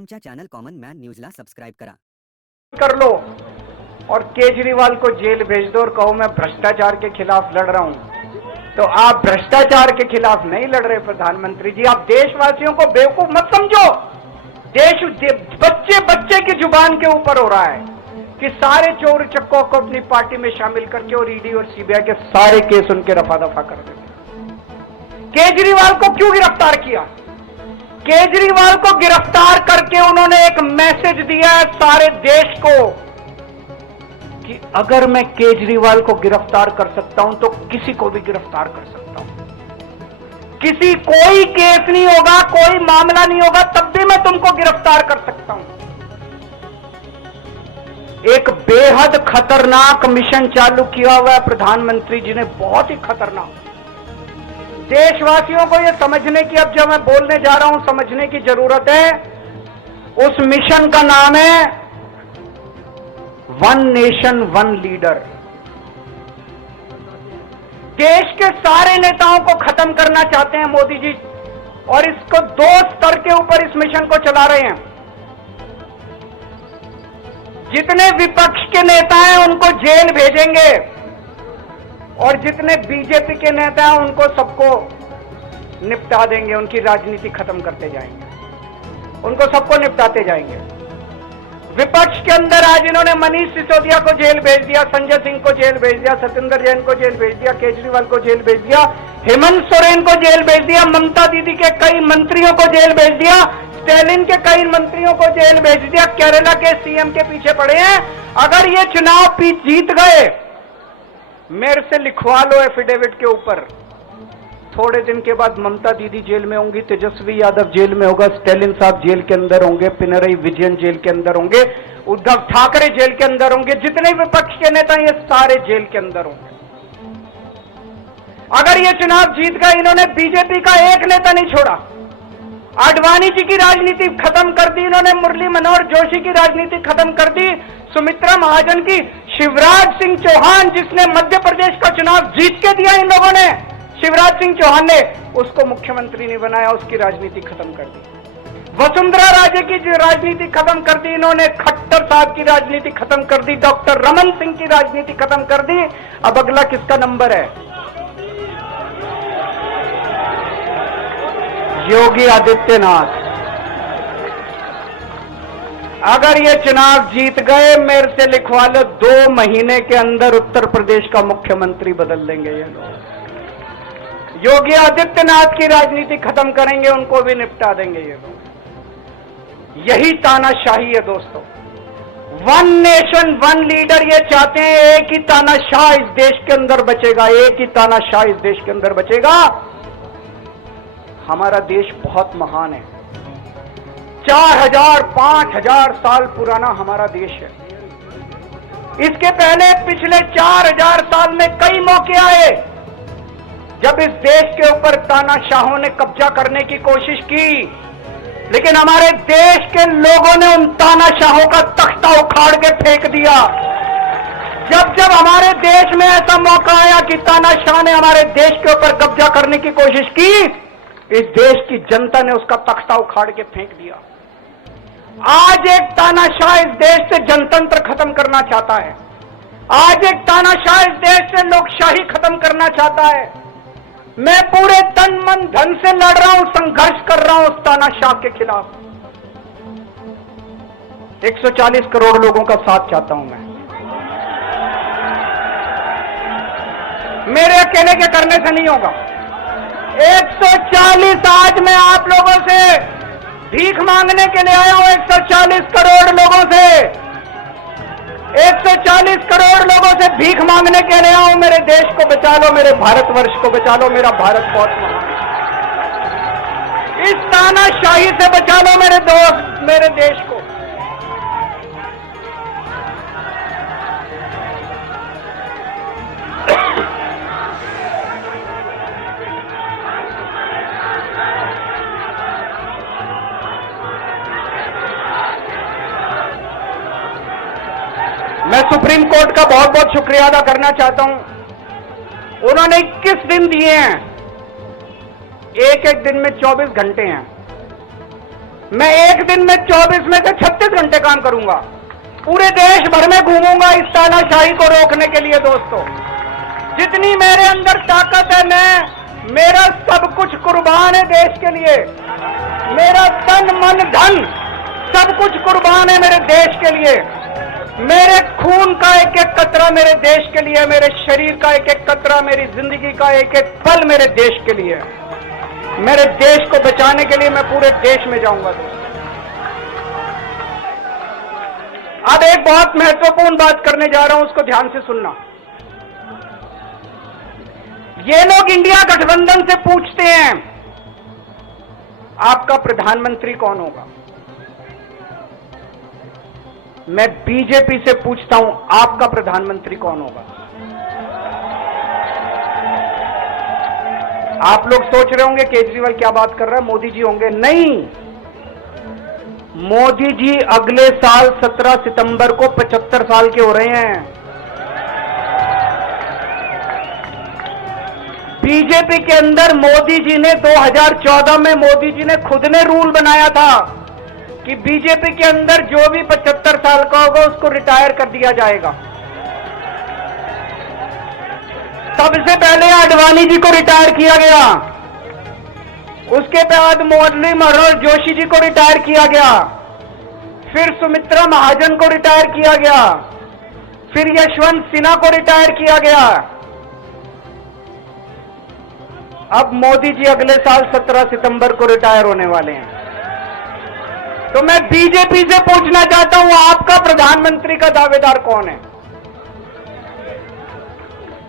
आमच्या channel common man न्यूजला subscribe करा। कर लो और केजरीवाल को जेल भेज दो और कहो मैं भ्रष्टाचार के खिलाफ लड़ रहा हूं। तो आप भ्रष्टाचार के खिलाफ नहीं लड़ रहे प्रधानमंत्री जी। आप देशवासियों को बेवकूफ मत समझो। देश बच्चे बच्चे की जुबान के ऊपर हो रहा है कि सारे चोर चक्कों को अपनी पार्टी में शामिल करके और ईडी और सीबीआई के सारे केस उनके रफा दफा कर देंगे। केजरीवाल को क्यों गिरफ्तार किया? केजरीवाल को गिरफ्तार करके उन्होंने एक मैसेज दिया है सारे देश को कि अगर मैं केजरीवाल को गिरफ्तार कर सकता हूं तो किसी को भी गिरफ्तार कर सकता हूं। कोई केस नहीं होगा, कोई मामला नहीं होगा, तब भी मैं तुमको गिरफ्तार कर सकता हूं। एक बेहद खतरनाक मिशन चालू किया हुआ है प्रधानमंत्री जी ने, बहुत ही खतरनाक। देशवासियों को यह समझने की, अब जो मैं बोलने जा रहा हूं, समझने की जरूरत है। उस मिशन का नाम है वन नेशन वन लीडर। देश के सारे नेताओं को खत्म करना चाहते हैं मोदी जी, और इसको 2 स्तर के ऊपर इस मिशन को चला रहे हैं। जितने विपक्ष के नेता हैं उनको जेल भेजेंगे, और जितने बीजेपी के नेता हैं उनको सबको निपटा देंगे, उनकी राजनीति खत्म करते जाएंगे, उनको सबको निपटाते जाएंगे। विपक्ष के अंदर आज इन्होंने मनीष सिसोदिया को जेल भेज दिया, संजय सिंह को जेल भेज दिया, सत्येंद्र जैन को जेल भेज दिया, केजरीवाल को जेल भेज दिया, हेमंत सोरेन को जेल भेज दिया, ममता दीदी के कई मंत्रियों को जेल भेज दिया, स्टैलिन के कई मंत्रियों को जेल भेज दिया, केरला के सीएम के पीछे पड़े हैं। अगर ये चुनाव जीत गए, मेरे से लिखवा लो एफिडेविट के ऊपर, थोड़े दिन के बाद ममता दीदी जेल में होंगी, तेजस्वी यादव जेल में होगा, स्टैलिन साहब जेल के अंदर होंगे, पिनरई विजयन जेल के अंदर होंगे, उद्धव ठाकरे जेल के अंदर होंगे, जितने विपक्ष के नेता ये सारे जेल के अंदर होंगे। अगर ये चुनाव जीत गए, इन्होंने बीजेपी का एक नेता नहीं छोड़ा। आडवाणी जी की राजनीति खत्म कर दी इन्होंने, मुरली मनोहर जोशी की राजनीति खत्म कर दी, सुमित्रा महाजन की, शिवराज सिंह चौहान जिसने मध्य प्रदेश का चुनाव जीत के दिया इन लोगों ने, शिवराज सिंह चौहान ने उसको मुख्यमंत्री नहीं बनाया, उसकी राजनीति खत्म कर दी। वसुंधरा राजे की राजनीति खत्म कर दी इन्होंने, खट्टर साहब की राजनीति खत्म कर दी, डॉक्टर रमन सिंह की राजनीति खत्म कर दी। अब अगला किसका नंबर है? योगी आदित्यनाथ। अगर ये चुनाव जीत गए, मेरे से लिखवा लो, 2 महीने के अंदर उत्तर प्रदेश का मुख्यमंत्री बदल देंगे ये लोग। योगी आदित्यनाथ की राजनीति खत्म करेंगे, उनको भी निपटा देंगे ये लोग। यही तानाशाही है दोस्तों। वन नेशन वन लीडर ये चाहते हैं, एक ही तानाशाह इस देश के अंदर बचेगा, एक ही तानाशाह इस देश के अंदर बचेगा। हमारा देश बहुत महान है, 4000 5000 साल पुराना हमारा देश है। इसके पहले पिछले 4000 साल में कई मौके आए जब इस देश के ऊपर तानाशाहों ने कब्जा करने की कोशिश की, लेकिन हमारे देश के लोगों ने उन तानाशाहों का तख्ता उखाड़ के फेंक दिया। जब जब हमारे देश में ऐसा मौका आया कि तानाशाह ने हमारे देश के ऊपर कब्जा करने की कोशिश की, इस देश की जनता ने उसका तख्ता उखाड़ के फेंक दिया। आज एक तानाशाह इस देश से जनतंत्र खत्म करना चाहता है, आज एक तानाशाह इस देश से लोकशाही खत्म करना चाहता है। मैं पूरे तन मन धन से लड़ रहा हूं, संघर्ष कर रहा हूं उस तानाशाह के खिलाफ। 140 करोड़ लोगों का साथ चाहता हूं मैं। मेरे अकेले के करने से नहीं होगा। 140 आज मैं आप लोगों से भीख मांगने के लिए आया हूं, 140 करोड़ लोगों से, 140 करोड़ लोगों से भीख मांगने के लिए आया हूं। मेरे देश को बचा लो, मेरे भारतवर्ष को बचा लो, मेरा भारत बहुत महान है। इस तानाशाही से बचा लो मेरे दोस्त, मेरे देश को। मैं सुप्रीम कोर्ट का बहुत बहुत शुक्रिया अदा करना चाहता हूं। उन्होंने 21 दिन दिए हैं, एक एक दिन में 24 घंटे हैं। मैं एक दिन में 24 में से 36 घंटे काम करूंगा, पूरे देश भर में घूमूंगा इस तानाशाही को रोकने के लिए। दोस्तों, जितनी मेरे अंदर ताकत है, मेरा सब कुछ कुर्बान है देश के लिए। मेरा तन मन धन सब कुछ कुर्बान है मेरे देश के लिए। मेरे खून का एक एक कतरा मेरे देश के लिए, मेरे शरीर का एक एक कतरा, मेरी जिंदगी का एक एक पल मेरे देश के लिए। मेरे देश को बचाने के लिए मैं पूरे देश में जाऊंगा। अब एक बहुत महत्वपूर्ण बात करने जा रहा हूं, उसको ध्यान से सुनना। ये लोग इंडिया गठबंधन से पूछते हैं आपका प्रधानमंत्री कौन होगा। मैं बीजेपी से पूछता हूं आपका प्रधानमंत्री कौन होगा। आप लोग सोच रहे होंगे केजरीवाल क्या बात कर रहा है, मोदी जी होंगे। नहीं, मोदी जी अगले साल 17 सितंबर को 75 साल के हो रहे हैं। बीजेपी के अंदर मोदी जी ने 2014 में मोदी जी ने खुद ने रूल बनाया था कि बीजेपी के अंदर जो भी 75 साल का होगा उसको रिटायर कर दिया जाएगा। सबसे पहले आडवाणी जी को रिटायर किया गया, उसके बाद मुरली मनोहर जोशी जी को रिटायर किया गया, फिर सुमित्रा महाजन को रिटायर किया गया, फिर यशवंत सिन्हा को रिटायर किया गया। अब मोदी जी अगले साल 17 सितंबर को रिटायर होने वाले हैं। तो मैं बीजेपी से पूछना चाहता हूं आपका प्रधानमंत्री का दावेदार कौन है।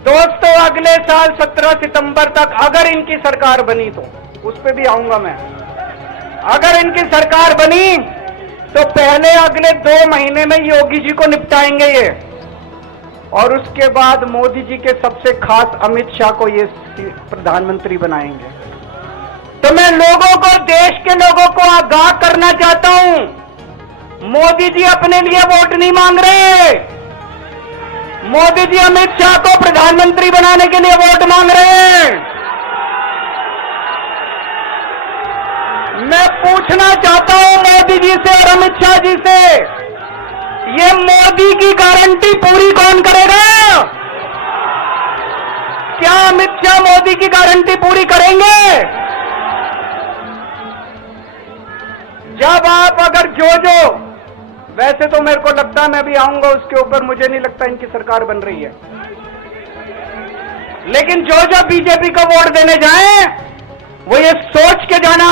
दोस्तों, अगले साल 17 सितंबर तक अगर इनकी सरकार बनी, तो उस पर भी आऊंगा मैं। अगर इनकी सरकार बनी तो पहले अगले 2 महीने में योगी जी को निपटाएंगे ये, और उसके बाद मोदी जी के सबसे खास अमित शाह को ये प्रधानमंत्री बनाएंगे। तो मैं लोगों को, देश के लोगों को आगाह करना चाहता हूं, मोदी जी अपने लिए वोट नहीं मांग रहे। मोदी जी अमित शाह को प्रधानमंत्री बनाने के लिए वोट मांग रहे हैं। मैं पूछना चाहता हूं मोदी जी से और अमित शाह जी से, ये मोदी की गारंटी पूरी कौन करेगा? क्या अमित शाह मोदी की गारंटी पूरी करेंगे? जब आप अगर जो वैसे तो मेरे को लगता है मैं भी आऊंगा उसके ऊपर, मुझे नहीं लगता इनकी सरकार बन रही है, लेकिन जो बीजेपी को वोट देने जाएं वो ये सोच के जाना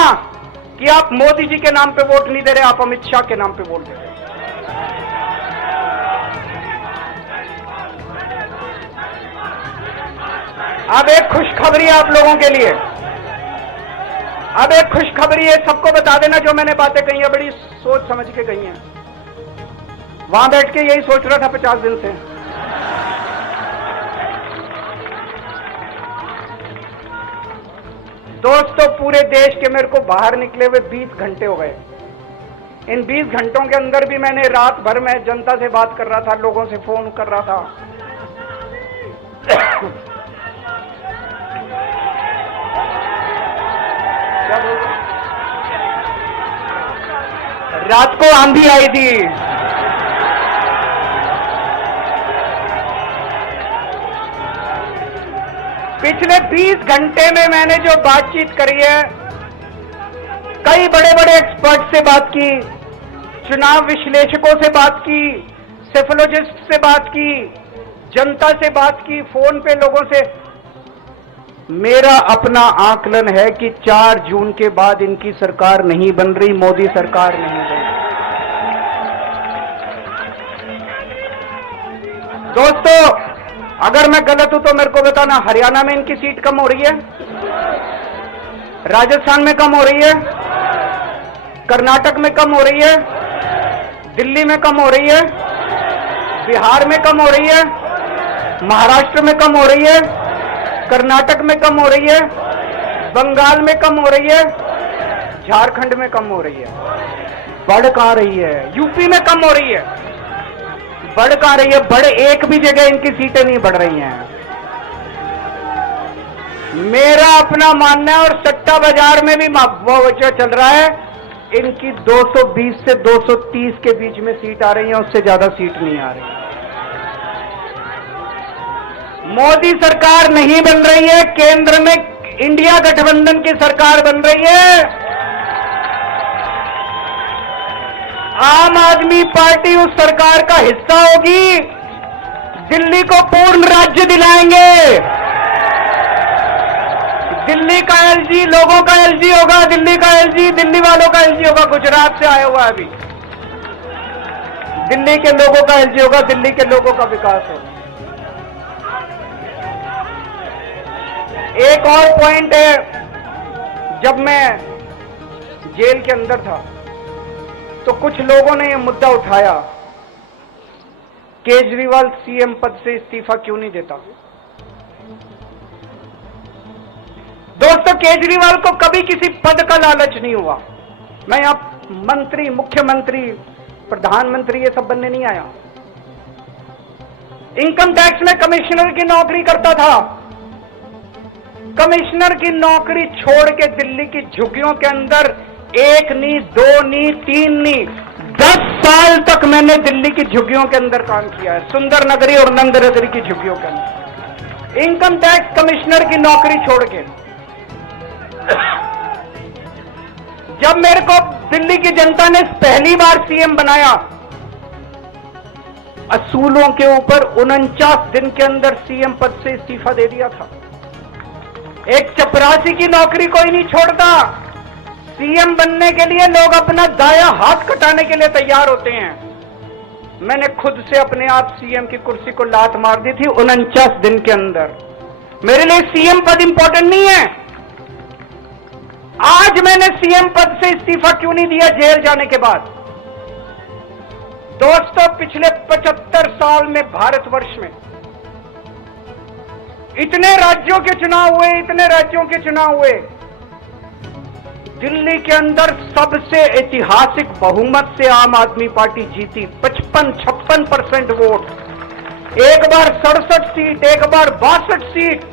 कि आप मोदी जी के नाम पे वोट नहीं दे रहे, आप अमित शाह के नाम पे वोट दे रहे। अब एक खुशखबरी आप लोगों के लिए, अब एक खुशखबरी है, सबको बता देना जो मैंने बातें कही है बड़ी सोच समझ के कही हैं। वहां बैठ के यही सोच रहा था 50 दिन से। दोस्तों, पूरे देश के मेरे को बाहर निकले हुए 20 घंटे हो गए। इन 20 घंटों के अंदर भी मैंने रात भर में जनता से बात कर रहा था, लोगों से फोन कर रहा था। रात को आंधी आई थी, पिछले 20 घंटे में मैंने जो बातचीत करी है, कई बड़े बड़े एक्सपर्ट से बात की, चुनाव विश्लेषकों से बात की, सेफोलॉजिस्ट से बात की, जनता से बात की, फोन पे लोगों से। मेरा अपना आकलन है कि 4 जून के बाद इनकी सरकार नहीं बन रही, मोदी सरकार नहीं बन रही। दोस्तों, अगर मैं गलत हूं तो मेरे को बताना। हरियाणा में इनकी सीट कम हो रही है, राजस्थान में कम हो रही है, कर्नाटक में कम हो रही है, दिल्ली में कम हो रही है, बिहार में कम हो रही है, महाराष्ट्र में कम हो रही है, कर्नाटक में कम हो रही है, बंगाल में कम हो रही है, झारखंड में कम हो रही है। बढ़ कहां रही है? यूपी में कम हो रही है, बढ़ कहां रही है? बड़े एक भी जगह इनकी सीटें नहीं बढ़ रही हैं। मेरा अपना मानना है, और सट्टा बाजार में भी वो चल रहा है इनकी 220 से 230 के बीच में सीट आ रही है, उससे ज्यादा सीट नहीं आ रही। मोदी सरकार नहीं बन रही है, केंद्र में इंडिया गठबंधन की सरकार बन रही है। आम आदमी पार्टी उस सरकार का हिस्सा होगी। दिल्ली को पूर्ण राज्य दिलाएंगे। दिल्ली का एलजी लोगों का एलजी होगा, दिल्ली का एलजी दिल्ली वालों का एलजी होगा। गुजरात से आया हुआ है अभी। दिल्ली के लोगों का एलजी होगा, दिल्ली के लोगों का विकास होगा। एक और पॉइंट है, जब मैं जेल के अंदर था तो कुछ लोगों ने यह मुद्दा उठाया, केजरीवाल सीएम पद से इस्तीफा क्यों नहीं देता। दोस्तों, केजरीवाल को कभी किसी पद का लालच नहीं हुआ। मैं यहां मंत्री, मुख्यमंत्री, प्रधानमंत्री ये सब बनने नहीं आया। इनकम टैक्स में कमिश्नर की नौकरी करता था। कमिश्नर की नौकरी छोड़ के दिल्ली की झुग्गियों के अंदर 1 नहीं, 2 नहीं, 3 नहीं, 10 साल तक मैंने दिल्ली की झुग्गियों के अंदर काम किया है, सुंदर नगरी और नंद नगरी की झुग्गियों के अंदर, इनकम टैक्स कमिश्नर की नौकरी छोड़ के। जब मेरे को दिल्ली की जनता ने पहली बार सीएम बनाया, असूलों के ऊपर 49 दिन के अंदर सीएम पद से इस्तीफा दे दिया था। एक चपरासी की नौकरी कोई नहीं छोड़ता। सीएम बनने के लिए लोग अपना दायां हाथ कटाने के लिए तैयार होते हैं। मैंने खुद से अपने आप सीएम की कुर्सी को लात मार दी थी 49 दिन के अंदर। मेरे लिए सीएम पद इंपॉर्टेंट नहीं है। आज मैंने सीएम पद से इस्तीफा क्यों नहीं दिया जेल जाने के बाद? दोस्तों, पिछले 75 साल में भारतवर्ष में इतने राज्यों के चुनाव हुए, इतने राज्यों के चुनाव हुए, दिल्ली के अंदर सबसे ऐतिहासिक बहुमत से आम आदमी पार्टी जीती। 55-56% वोट, एक बार 67 सीट, एक बार 62 सीट।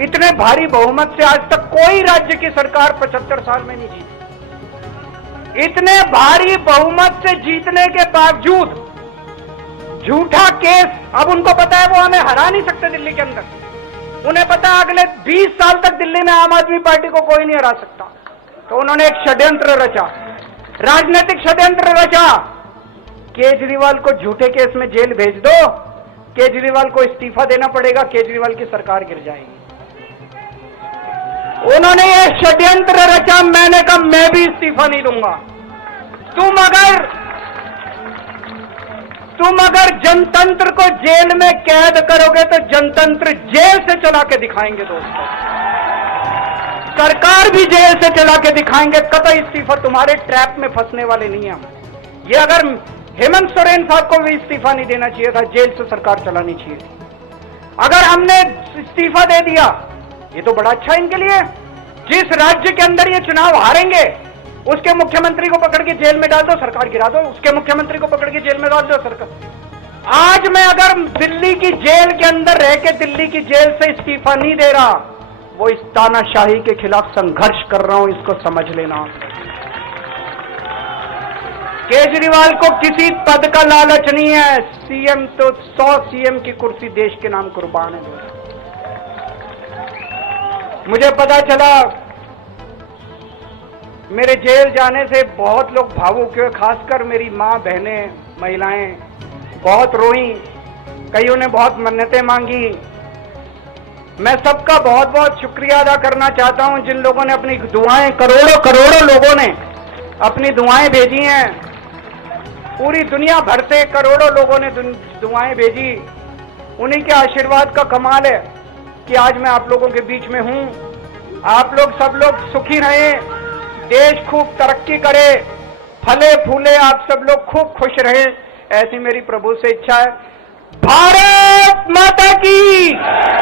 इतने भारी बहुमत से आज तक कोई राज्य की सरकार 75 साल में नहीं जीती। इतने भारी बहुमत से जीतने के बावजूद झूठा केस, अब उनको पता है वो हमें हरा नहीं सकते दिल्ली के अंदर। उन्हें पता है अगले 20 साल तक दिल्ली में आम आदमी पार्टी को कोई नहीं हरा सकता। तो उन्होंने एक षड्यंत्र रचा, राजनीतिक षड्यंत्र रचा। केजरीवाल को झूठे केस में जेल भेज दो, केजरीवाल को इस्तीफा देना पड़ेगा, केजरीवाल की सरकार गिर जाएगी। उन्होंने ये षड्यंत्र रचा। मैंने कहा मैं भी इस्तीफा नहीं दूंगा। तुम अगर जनतंत्र को जेल में कैद करोगे तो जनतंत्र जेल से चला के दिखाएंगे। दोस्तों, सरकार भी जेल से चला के दिखाएंगे। कतई इस्तीफा तुम्हारे ट्रैप में फंसने वाले नहीं हैं। ये अगर हेमंत सोरेन साहब को भी इस्तीफा नहीं देना चाहिए था, जेल से सरकार चलानी चाहिए थी। अगर हमने इस्तीफा दे दिया, ये तो बड़ा अच्छा इनके लिए। जिस राज्य के अंदर ये चुनाव हारेंगे उसके मुख्यमंत्री को पकड़ के जेल में डाल दो, सरकार गिरा दो। उसके मुख्यमंत्री को पकड़ के जेल में डाल दो, सरकार। आज मैं अगर दिल्ली की जेल के अंदर रह के दिल्ली की जेल से इस्तीफा नहीं दे रहा, वो इस तानाशाही के खिलाफ संघर्ष कर रहा हूं, इसको समझ लेना। केजरीवाल को किसी पद का लालच नहीं है। सीएम तो 100 सीएम की कुर्सी देश के नाम कुर्बान है। मुझे पता चला, मेरे जेल जाने से बहुत लोग भावुक हुए, खासकर मेरी मां, बहनें, महिलाएं बहुत रोई। कईयों ने बहुत मन्नतें मांगी। मैं सबका बहुत बहुत शुक्रिया अदा करना चाहता हूं जिन लोगों ने अपनी दुआएं, करोड़ों लोगों ने अपनी दुआएं भेजी हैं। पूरी दुनिया भर से करोड़ों लोगों ने दुआएं भेजी। उन्हीं के आशीर्वाद का कमाल है कि आज मैं आप लोगों के बीच में हूं। आप लोग सब लोग सुखी रहें, देश खूब तरक्की करे, फले फूले, आप सब लोग खूब खुश रहें, ऐसी मेरी प्रभु से इच्छा है। भारत माता की।